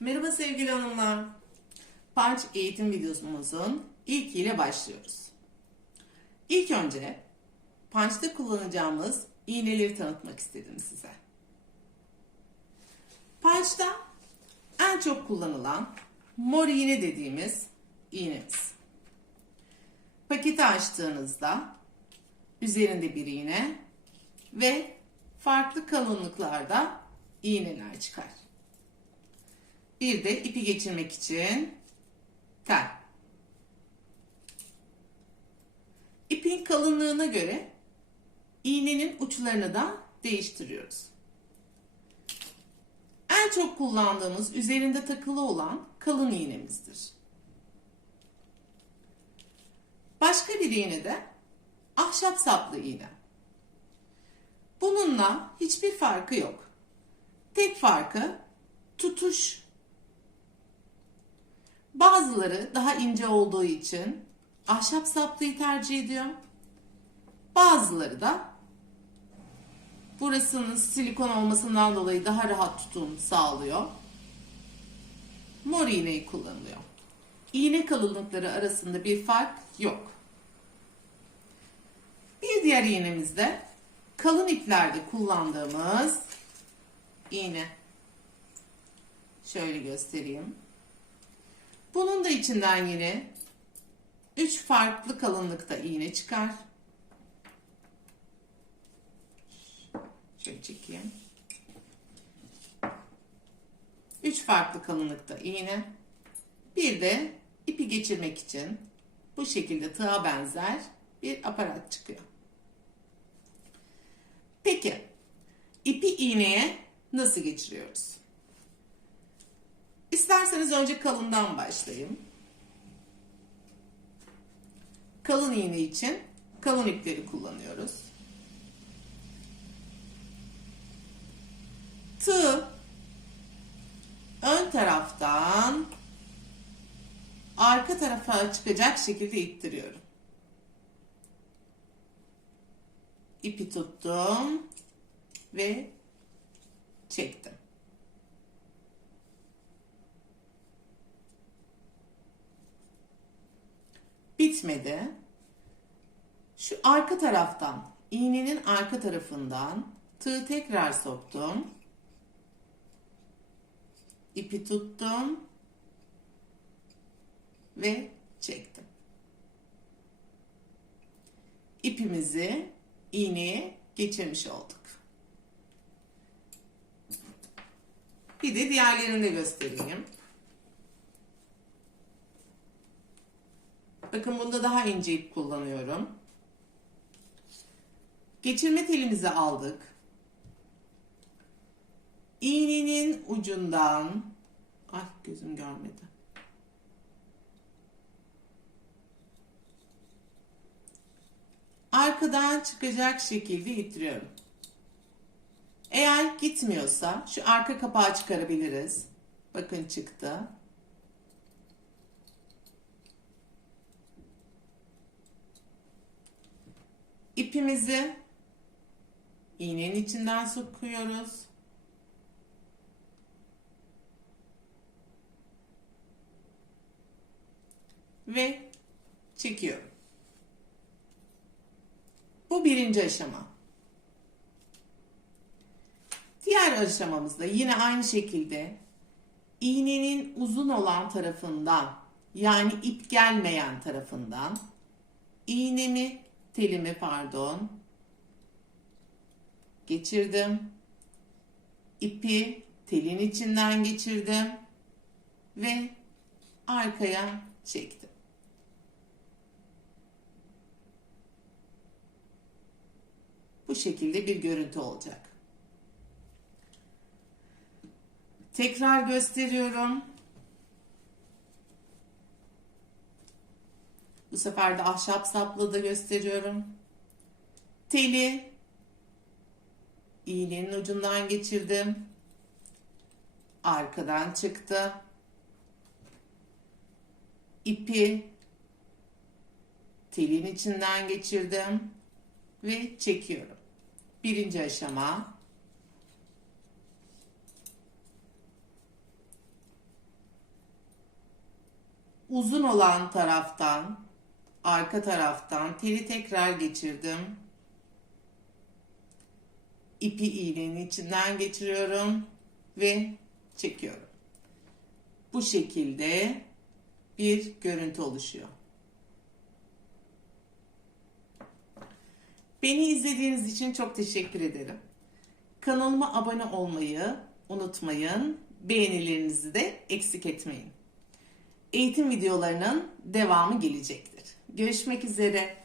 Merhaba sevgili hanımlar. Punch eğitim videomuzun ilk ile başlıyoruz. İlk önce Punch'ta kullanacağımız iğneleri tanıtmak istedim size. Punch'ta en çok kullanılan mor iğne dediğimiz iğnemiz. Paketi açtığınızda üzerinde bir iğne ve farklı kalınlıklarda iğneler çıkar. Bir de ipi geçirmek için tel. İpin kalınlığına göre iğnenin uçlarını da değiştiriyoruz. En çok kullandığımız üzerinde takılı olan kalın iğnemizdir. Başka bir iğne de ahşap saplı iğne. Bununla hiçbir farkı yok. Tek farkı tutuş. Bazıları daha ince olduğu için ahşap saplıyı tercih ediyor. Bazıları da burasının silikon olmasından dolayı daha rahat tutum sağlıyor. Mor iğneyi kullanılıyor. İğne kalınlıkları arasında bir fark yok. Bir diğer iğnemiz de kalın iplerde kullandığımız iğne. Şöyle göstereyim. Bunun da içinden yine 3 farklı kalınlıkta iğne çıkar. Şöyle çekeyim. 3 farklı kalınlıkta iğne. Bir de ipi geçirmek için bu şekilde tığa benzer bir aparat çıkıyor. Peki ipi iğneye nasıl geçiriyoruz? İsterseniz önce kalından başlayayım. Kalın iğne için kalın ipleri kullanıyoruz. Tığ ön taraftan arka tarafa çıkacak şekilde ittiriyorum. İpi tuttum ve çektim. Bitmedi. Şu arka taraftan, iğnenin arka tarafından tığı tekrar soktum. İpi tuttum ve çektim. İpimizi iğneye geçirmiş olduk. Bir de diğerlerini de göstereyim. Bakın bunda daha ince ip kullanıyorum. Geçirme telimizi aldık. İğnenin ucundan ay gözüm görmedi. Arkadan çıkacak şekilde ittiriyorum. Eğer gitmiyorsa şu arka kapağı çıkarabiliriz. Bakın çıktı. İpimizi iğnenin içinden sokuyoruz. Ve çekiyorum. Bu birinci aşama. Diğer aşamamızda yine aynı şekilde iğnenin uzun olan tarafından yani ip gelmeyen tarafından iğnemi telimi pardon geçirdim. İpi telin içinden geçirdim ve arkaya çektim. Bu şekilde bir görüntü olacak. Tekrar gösteriyorum. Bu sefer de ahşap saplı da gösteriyorum. Teli iğnenin ucundan geçirdim. Arkadan çıktı. İpi telin içinden geçirdim ve çekiyorum. Birinci aşama uzun olan taraftan, arka taraftan teli tekrar geçirdim. İpi iğnenin içinden geçiriyorum ve çekiyorum. Bu şekilde bir görüntü oluşuyor. Beni izlediğiniz için çok teşekkür ederim. Kanalıma abone olmayı unutmayın. Beğenilerinizi de eksik etmeyin. Eğitim videolarının devamı gelecektir. Görüşmek üzere.